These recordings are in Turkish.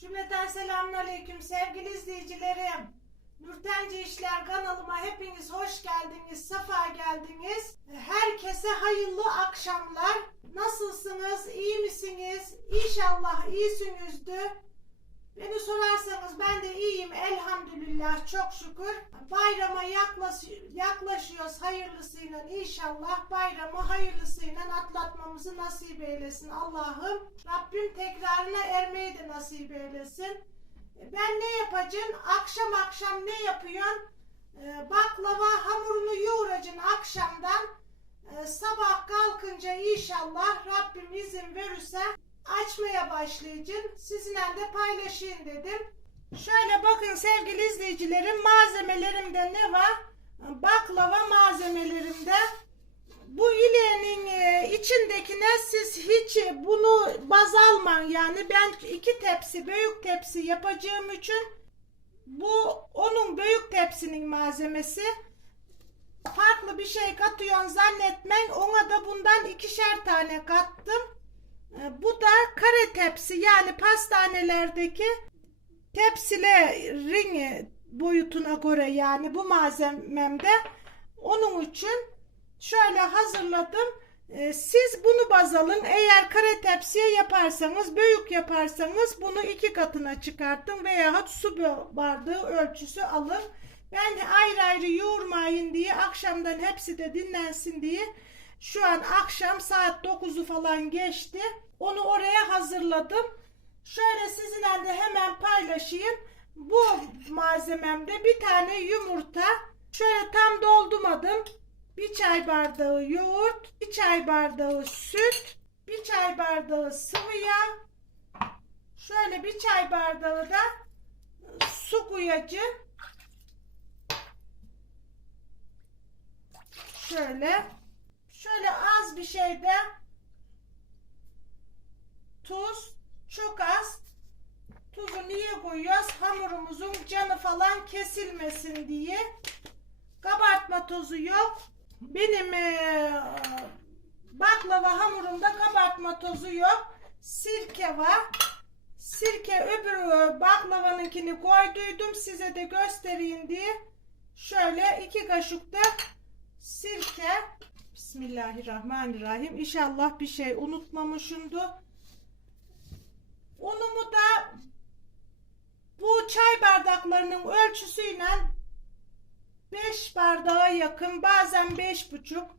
Cümleten selamünaleyküm sevgili izleyicilerim. Nurtenci İşler kanalıma hepiniz hoş geldiniz, sefa geldiniz. Herkese hayırlı akşamlar. Nasılsınız, iyi misiniz? İnşallah iyisinizdir. Beni sorarsanız ben de iyiyim elhamdülillah çok şükür. Bayrama yaklaş, yaklaşıyoruz hayırlısıyla inşallah bayramı hayırlısıyla atlatmamızı nasip eylesin Allah'ım. Rabbim tekrarına ermeyi de nasip eylesin. Ben ne yapacağım? Akşam akşam ne yapıyorsun? Ee, Baklava hamurunu yoğuracaksın akşamdan. Ee, Sabah kalkınca inşallah Rabbim izin verirse açmaya başlayacağım. Sizinle de paylaşayım dedim. Şöyle bakın sevgili izleyicilerim malzemelerimde ne var? Baklava malzemelerimde. Bu ileğinin e, içindekine siz hiç bunu baz almayın yani ben iki tepsi büyük tepsi yapacağım için bu onun büyük tepsinin malzemesi farklı bir şey katıyorsun zannetmeyin ona da bundan ikişer tane kattım bu da kare tepsi yani pastanelerdeki tepsilerin boyutuna göre yani bu malzememde onun için şöyle hazırladım. Ee, Siz bunu baz alın. Eğer kare tepsiye yaparsanız, büyük yaparsanız bunu iki katına çıkartın veya su bardağı ölçüsü alın. Ben ayrı ayrı yoğurmayın diye akşamdan hepsi de dinlensin diye şu an akşam saat 9'u falan geçti. Onu oraya hazırladım. Şöyle sizinle de hemen paylaşayım. Bu malzememde bir tane yumurta. Şöyle tam doldurmadım. Bir çay bardağı yoğurt, bir çay bardağı süt, bir çay bardağı sıvı yağ. Şöyle bir çay bardağı da su koyacağım. Şöyle. Şöyle az bir şey de tuz. Çok az. Tuzu niye koyuyoruz? Hamurumuzun canı falan kesilmesin diye. Kabartma tozu yok. Benim eee, baklava hamurumda kabartma tozu yok. Sirke var. Sirke öbür baklavanınkini koyduydum. Size de göstereyim diye. Şöyle iki kaşık da sirke. Bismillahirrahmanirrahim. İnşallah bir şey unutmamışımdır. Unumu da bu çay bardaklarının ölçüsüyle 5 bardağa yakın bazen beş buçuk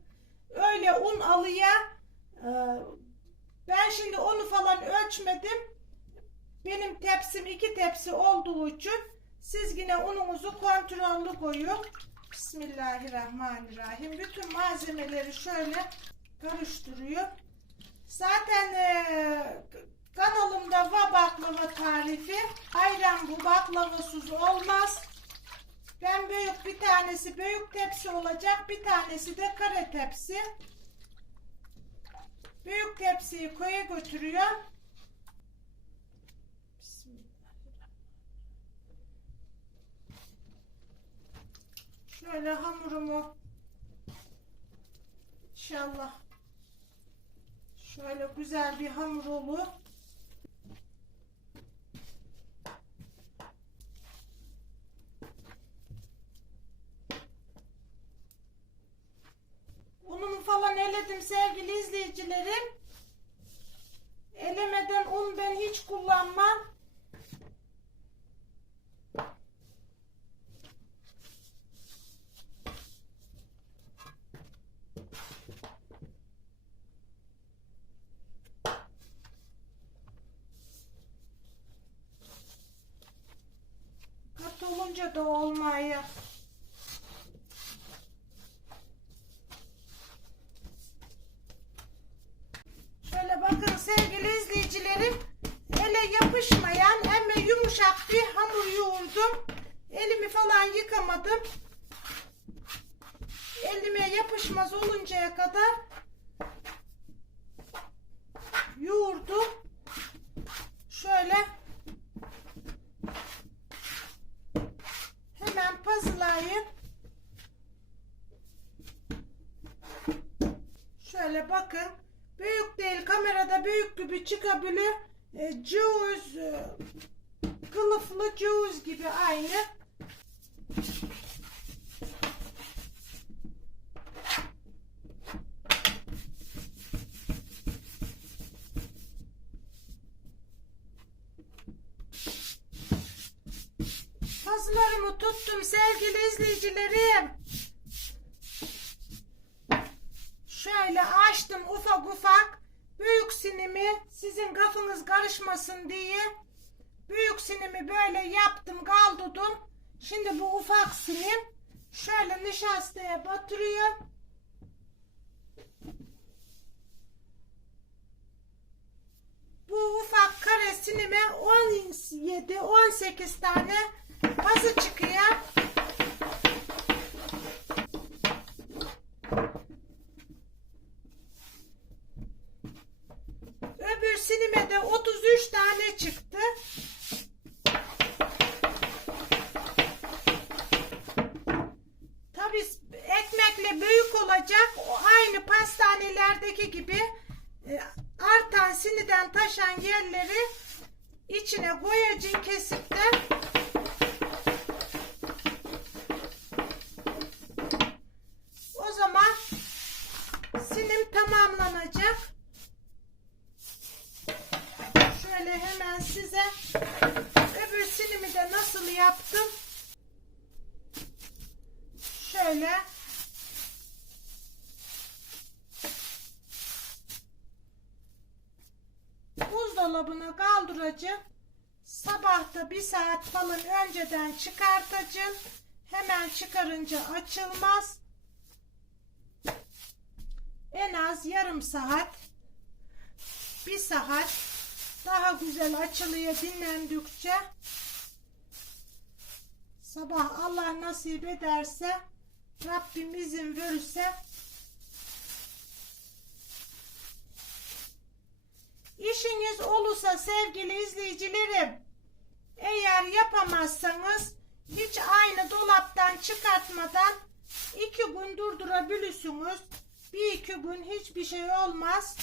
öyle un alıya e, ben şimdi onu falan ölçmedim benim tepsim iki tepsi olduğu için siz yine ununuzu kontrollü koyun Bismillahirrahmanirrahim bütün malzemeleri şöyle karıştırıyor zaten e, kanalımda var baklava tarifi ayran bu baklavasız olmaz ben büyük bir tanesi büyük tepsi olacak. Bir tanesi de kare tepsi. Büyük tepsiyi koya götürüyor. Şöyle hamurumu inşallah şöyle güzel bir hamur olur. Unumu falan eledim sevgili izleyicilerim. Elemeden un ben hiç kullanmam. Olmaya. Şöyle bakın sevgili izleyicilerim. Ele yapışmayan hem yumuşak bir hamur yoğurdum. Elimi falan yıkamadım. Elime yapışmaz oluncaya kadar yoğurdum. Şöyle hemen pazılayıp şöyle bakın büyük değil kamerada büyük gibi çıkabilir e, cüz e, kılıflı ceviz gibi aynı. Pazılarımı tuttum sevgili izleyicilerim. Şöyle açtım ufak ufak. Büyük sinimi sizin kafanız karışmasın diye büyük sinimi böyle yaptım kaldırdım. Şimdi bu ufak sinim şöyle nişastaya batırıyorum. Bu ufak kare sinime 17-18 tane pazı çıkıyor. Öbür sinime de 33 tane çıktı. Tabii ekmekle büyük olacak. Aynı pastanelerdeki gibi e, artan siniden taşan yerleri içine koyacaksın kesip de o zaman sinim tamamlanacak. Şöyle hemen size öbür sinimi de nasıl yaptım şöyle buzdolabına kaldıracağım. Sabahta bir saat falan önceden çıkartacağım. Hemen çıkarınca açılmaz. En az yarım saat bir saat daha güzel açılıyor dinlendikçe. Sabah Allah nasip ederse Rabbim izin verirse işiniz olursa sevgili izleyicilerim eğer yapamazsanız hiç aynı dolaptan çıkartmadan iki gün durdurabilirsiniz. Bir iki gün hiçbir şey olmaz.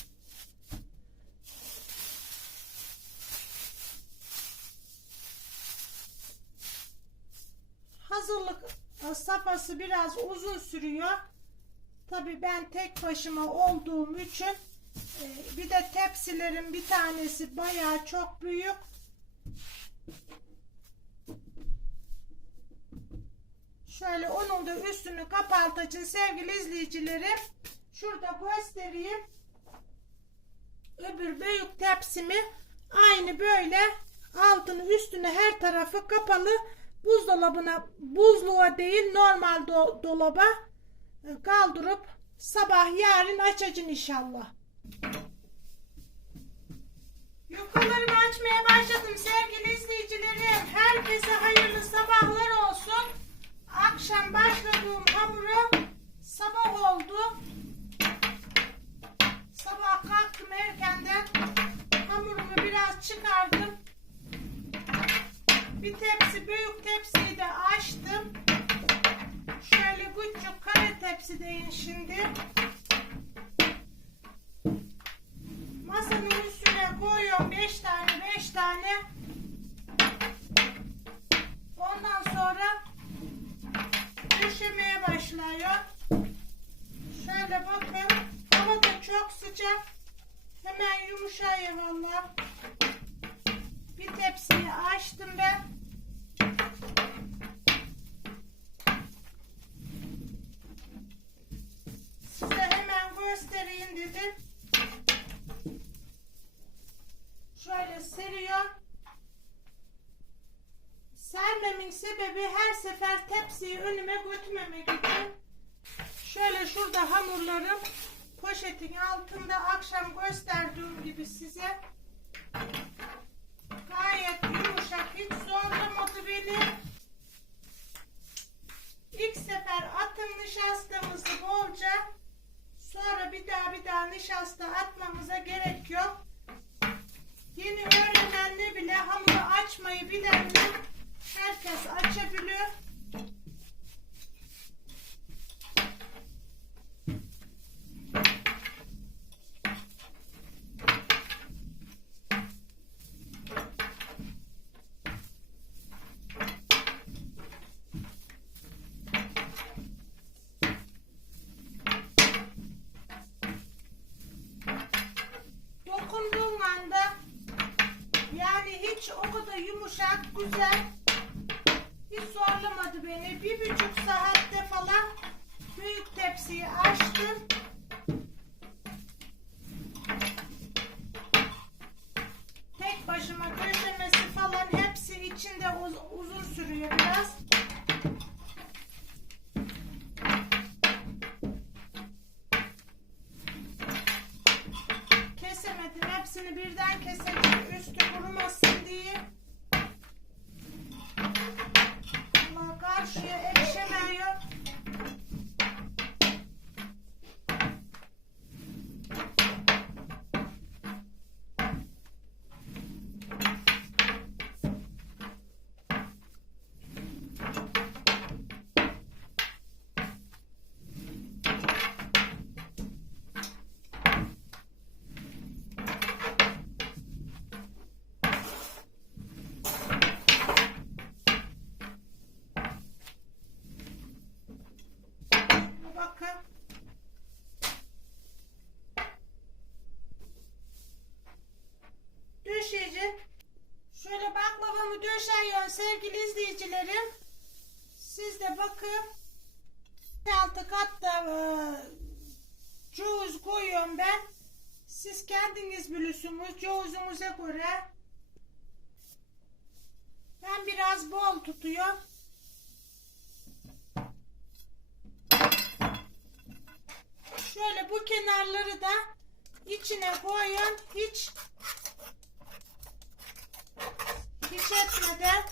Hazırlık safhası biraz uzun sürüyor. Tabi ben tek başıma olduğum için e, bir de tepsilerin bir tanesi bayağı çok büyük. Şöyle onun da üstünü kapatacağım sevgili izleyicilerim. Şurada göstereyim. Öbür büyük tepsimi aynı böyle altını üstünü her tarafı kapalı buzdolabına buzluğa değil normal do dolaba e, kaldırıp sabah yarın açacağım inşallah. Yukalarımı açmaya başladım sevgili izleyicilerim. Herkese hayırlı sabahlar olsun. Akşam başladığım hamuru sabah oldu. Sabah kalktım erkenden hamurumu biraz çıkardım. Bir tepsi büyük tepsiyi de açtım. Şöyle küçük kare tepsideyim şimdi. Masanın üstüne koyuyorum 5 tane 5 tane. Ondan sonra döşemeye başlıyor. Şöyle bakın. Hava da çok sıcak. Hemen yumuşayıyor valla. Bir tepsiyi açtım ben. Size hemen göstereyim dedim. Şöyle seriyor. Sermemin sebebi her sefer tepsiyi önüme götürmemek için. Şöyle şurada hamurlarım poşetin altında akşam gösterdiğim gibi size gayet yumuşak hiç zorlamadı beni. Yumuşak, güzel. Hiç zorlamadı beni. Bir buçuk saatte falan büyük tepsiyi açtım. Tek başıma döşemesi falan hepsi içinde uz- uzun sürüyor biraz. Sevgili izleyicilerim. Siz de bakın. Altı katta e, ceviz koyuyorum ben. Siz kendiniz bilirsiniz cevizinize göre. Ben biraz bol tutuyorum. Şöyle bu kenarları da içine koyun. Hiç hiç etmeden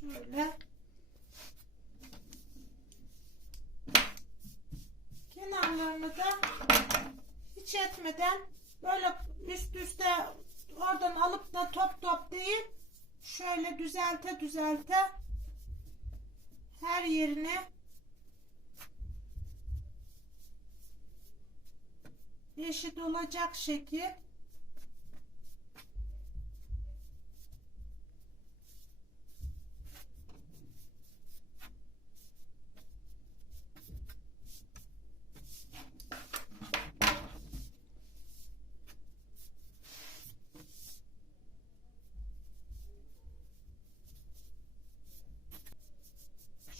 şöyle. Kenarlarını da hiç etmeden böyle üst üste oradan alıp da top top değil şöyle düzelte düzelte her yerine eşit olacak şekil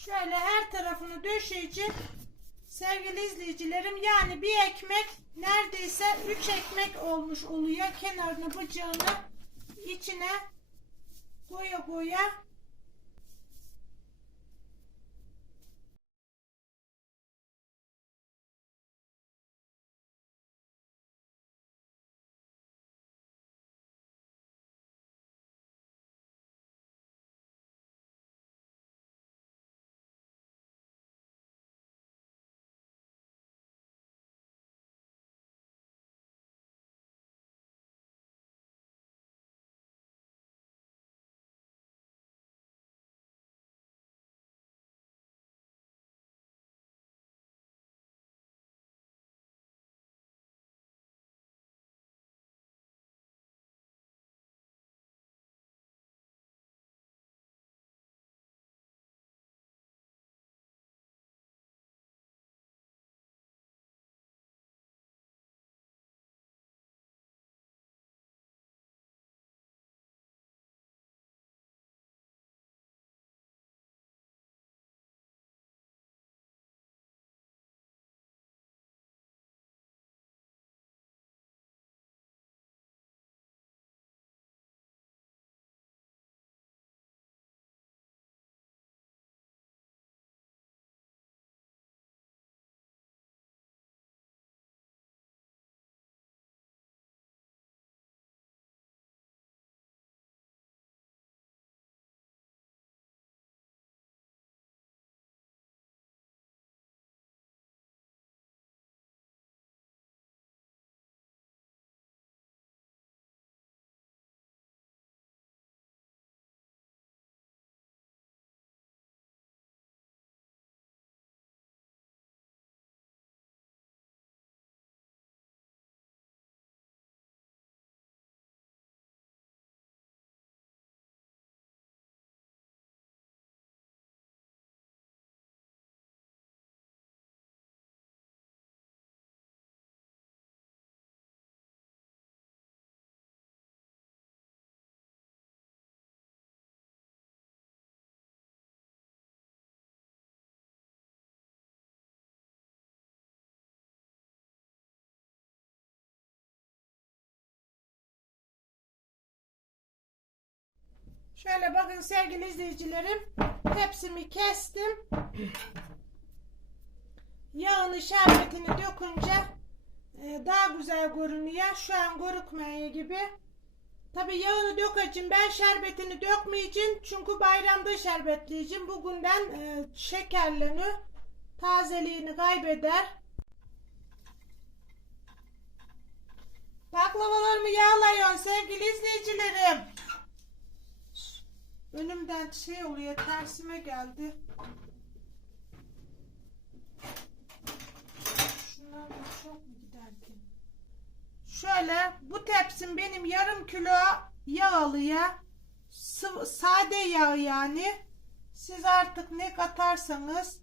Şöyle her tarafını döşeyeceğim. Sevgili izleyicilerim yani bir ekmek neredeyse 3 ekmek olmuş oluyor. Kenarını bıçağını içine koya koya Şöyle bakın sevgili izleyicilerim. Hepsini kestim. Yağını şerbetini dökünce e, daha güzel görünüyor. Şu an görükmeye gibi. Tabi yağını dökeceğim. Ben şerbetini dökmeyeceğim. Çünkü bayramda şerbetleyeceğim. Bugünden e, şekerlenir. Tazeliğini kaybeder. Baklavalarımı yağlıyorum sevgili izleyicilerim. Önümden şey oluyor tersime geldi. Şunlar çok mu gider? Şöyle bu tepsim benim yarım kilo yağ alıyor. Sıvı, sade yağ yani. Siz artık ne katarsanız